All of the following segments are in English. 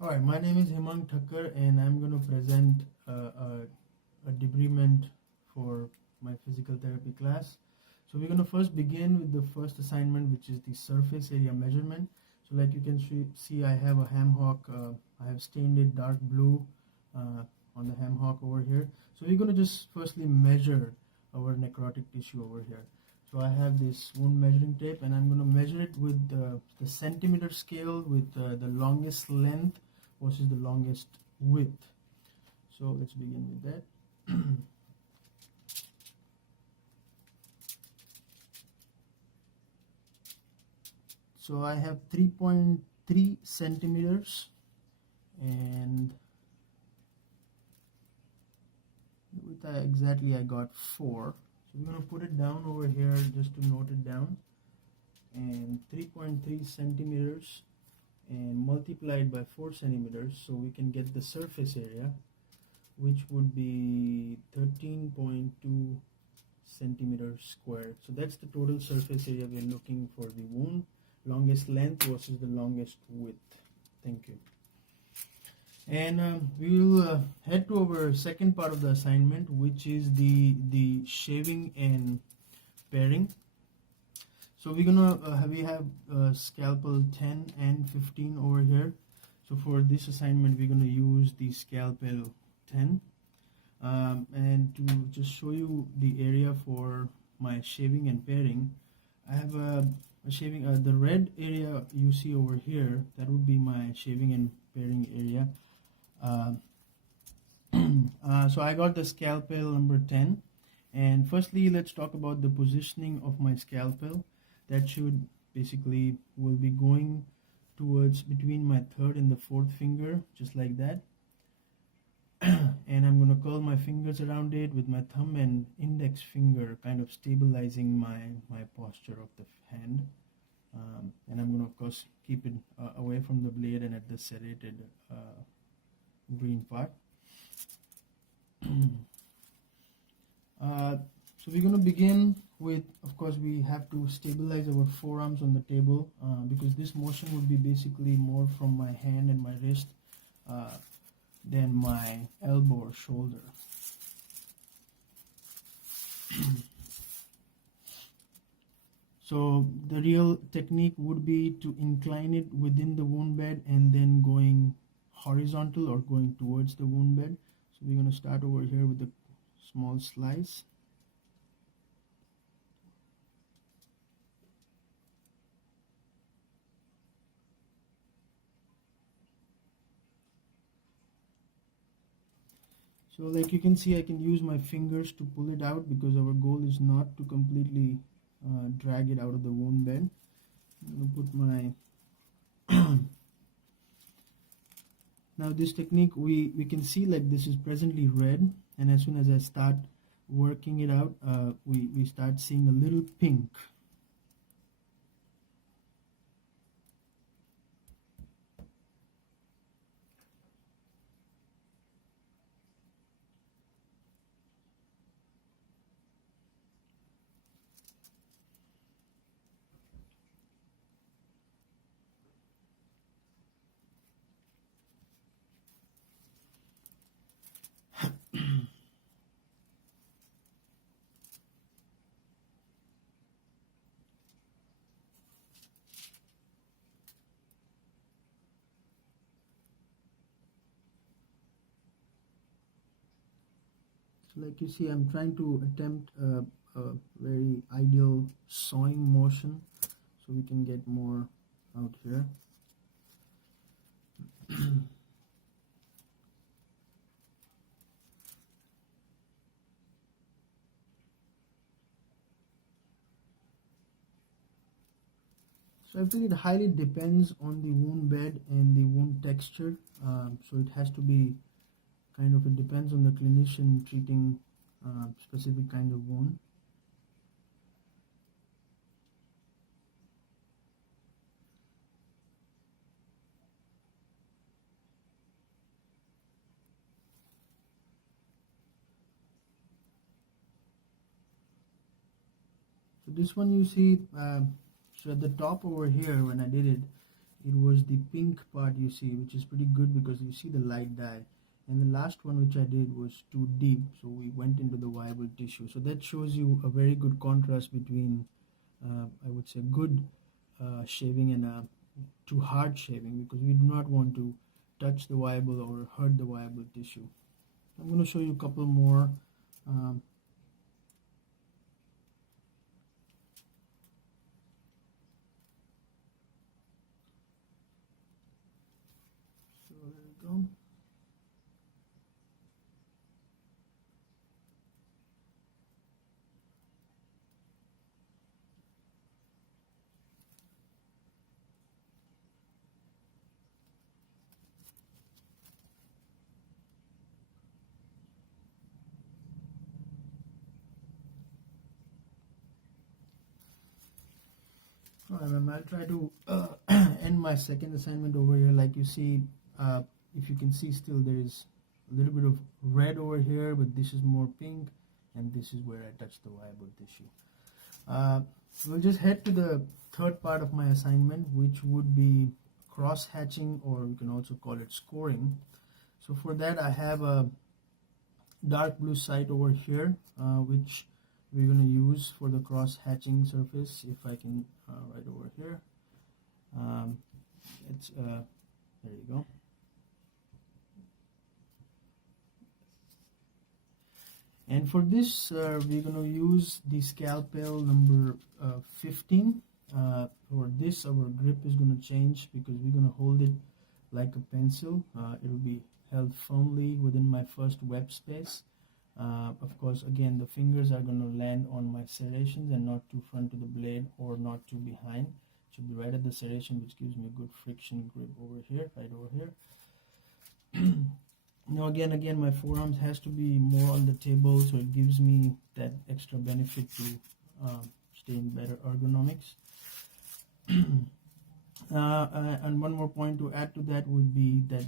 Alright, my name is Hemang Thakkar and I'm going to present a debridement for my physical therapy class. So we're going to first begin with the first assignment, which is the surface area measurement. So like you can see I have a ham hock. I have stained it dark blue on the ham hock over here. So we're going to just firstly measure our necrotic tissue over here. So I have this wound measuring tape and I'm going to measure it with the centimeter scale with the longest length versus the longest width. So let's begin with that. So I have 3.3 centimeters and with exactly I got 4. So we're going to put it down over here just to note it down, and 3.3 centimeters and multiplied by 4 centimeters, so we can get the surface area, which would be 13.2 centimeters squared. So that's the total surface area we're looking for the wound, longest length versus the longest width. Thank you. And we will head to our second part of the assignment, which is the shaving and paring. So we're gonna we have scalpel 10 and 15 over here. So for this assignment, we're gonna use the scalpel 10, and to just show you the area for my shaving and paring, I have a shaving. The red area you see over here, that would be my shaving and paring area. So I got the scalpel number 10, and firstly let's talk about the positioning of my scalpel. That should basically will be going towards between my third and the fourth finger, just like that. And I'm going to curl my fingers around it with my thumb and index finger, kind of stabilizing my posture of the hand. And I'm going to of course keep it away from the blade and at the serrated green part. So we're going to begin with, of course, we have to stabilize our forearms on the table, because this motion would be basically more from my hand and my wrist than my elbow or shoulder. So the real technique would be to incline it within the wound bed and then going horizontal or going towards the wound bed. So we're going to start over here with a small slice. So like you can see, I can use my fingers to pull it out because our goal is not to completely drag it out of the wound bed. I'm going to put my now this technique, we can see like this is presently red, and as soon as I start working it out, we start seeing a little pink. Like you see, I'm trying to attempt a very ideal sawing motion so we can get more out here. So I feel it highly depends on the wound bed and the wound texture. So it has to be kind of, it depends on the clinician treating specific kind of wound. So this one you see, so at the top over here when I did it, it was the pink part you see, which is pretty good because you see the light dye. And the last one which I did was too deep, so we went into the viable tissue. So that shows you a very good contrast between, I would say, good shaving and too hard shaving, because we do not want to touch the viable or hurt the viable tissue. I'm going to show you a couple more. Um, so there we go. I'll try to end my second assignment over here. Like you see, if you can see, still there is a little bit of red over here, but this is more pink, and this is where I touch the viable tissue. We'll just head to the third part of my assignment, which would be cross hatching, or we can also call it scoring. So for that, I have a dark blue site over here, which we're going to use for the cross hatching surface. If I can right over here, it's there you go. And for this, we're going to use the scalpel number 15. For this, our grip is going to change because we're going to hold it like a pencil. It will be held firmly within my first web space. Of course, again, the fingers are going to land on my serrations and not too front to the blade or not too behind. It should be right at the serration, which gives me a good friction grip over here, right over here. Now again, my forearms has to be more on the table, so it gives me that extra benefit to stay in better ergonomics. And one more point to add to that would be that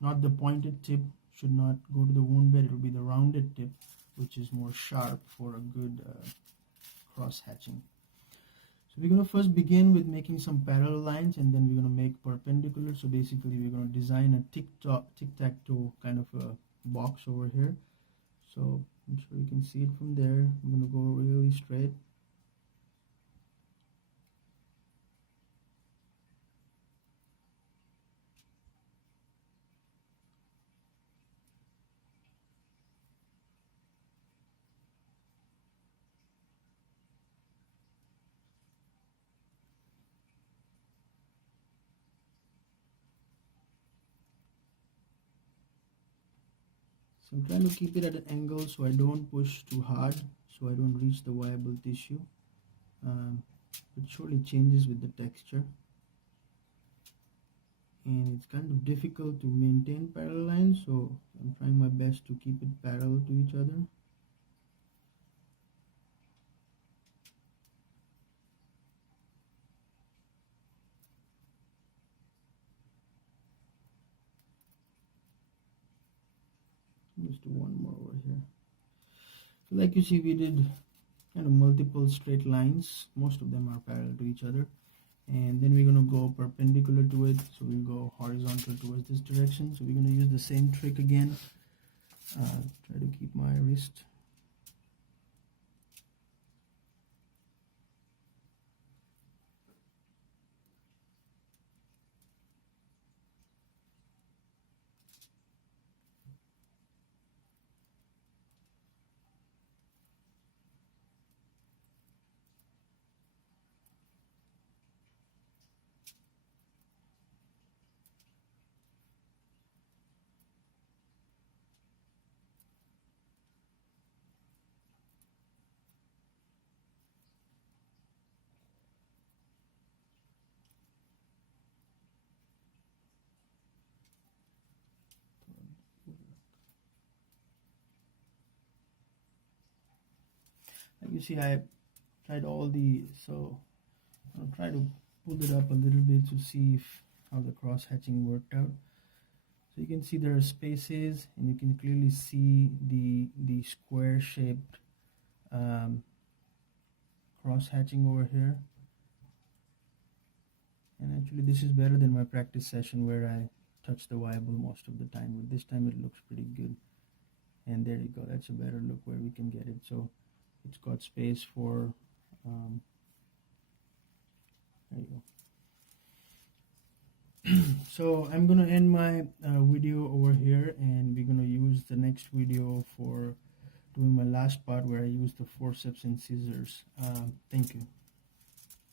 not the pointed tip should not go to the wound bed. It will be the rounded tip, which is more sharp for a good cross hatching. So we're going to first begin with making some parallel lines, and then we're going to make perpendicular. So basically we're going to design a tic-tac-toe kind of a box over here. So I'm sure you can see it from there. I'm going to go really straight. So I'm trying to keep it at an angle so I don't push too hard, so I don't reach the viable tissue. It surely changes with the texture. And it's kind of difficult to maintain parallel lines, so I'm trying my best to keep it parallel to each other. Let's do one more over here. So like you see, we did kind of multiple straight lines. Most of them are parallel to each other. And then we're going to go perpendicular to it. So we'll go horizontal towards this direction. So we're going to use the same trick again. Try to keep my wrist. Like you see, I tried all the, so I'll try to pull it up a little bit to see how the cross hatching worked out. So you can see there are spaces, and you can clearly see the square shaped cross hatching over here. Actually, this is better than my practice session where I touch the Bible most of the time, but this time it looks pretty good. And there you go, that's a better look where we can get it. So it's got space for there you go. So I'm gonna end my video over here, and we're gonna use the next video for doing my last part where I use the forceps and scissors. Thank you.